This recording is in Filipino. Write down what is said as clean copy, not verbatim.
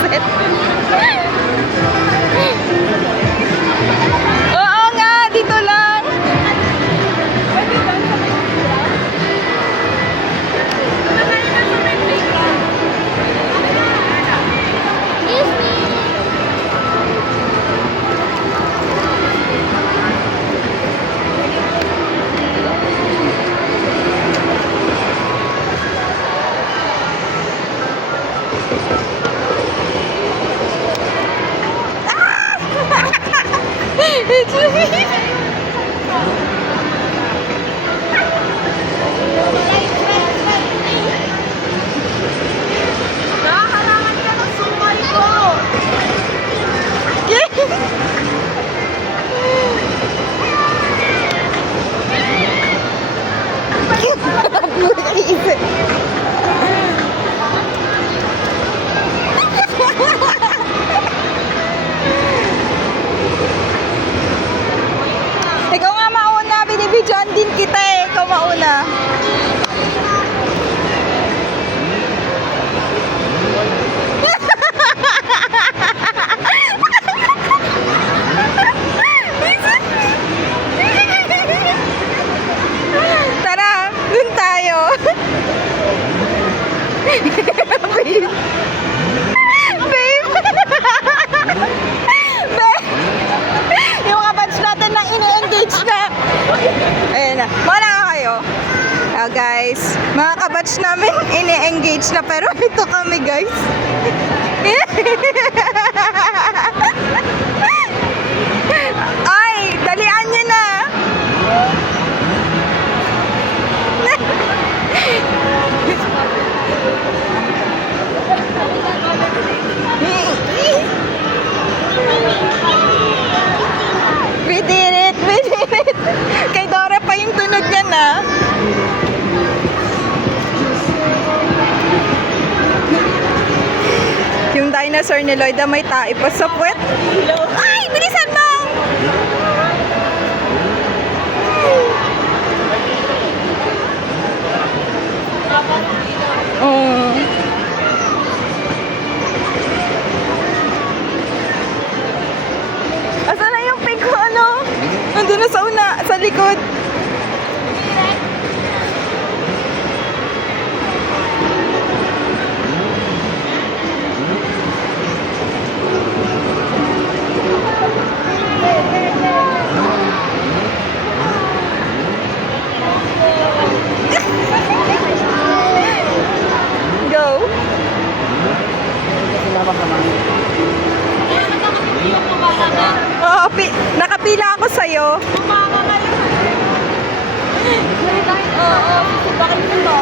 Vincent. Oo nga, dito lang. Nakahalangan ka ng sumay ko. Ikaw nga mauna, binibidyoan din kita eh. Ikaw mauna. Tara, dun tayo. Babe. Babe. Babe. Yung mga batch natin na ini-engage na. Ayan na. Muna nga kayo. Guys, mga kabatch namin ini-engage na pero ito kami guys. Ay, dalian nyo na. We did it, we did it. Kay Dora pa yung tunog niya na. Yung dinosaur ni Lloyd may tae pa sa puwet. Ay, bilisan mo! Oh. Asa na yung pig ko, ano? Nandun na sa una, sa likod. Go. Oh, nakapila ako sa'yo. Oo, bakit ito?